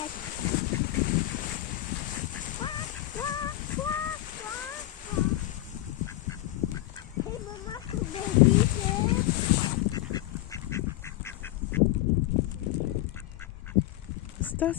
Quack. Quack, quack, quack, quack, quack. Hey, Mama, tu baby fish. Was ist das?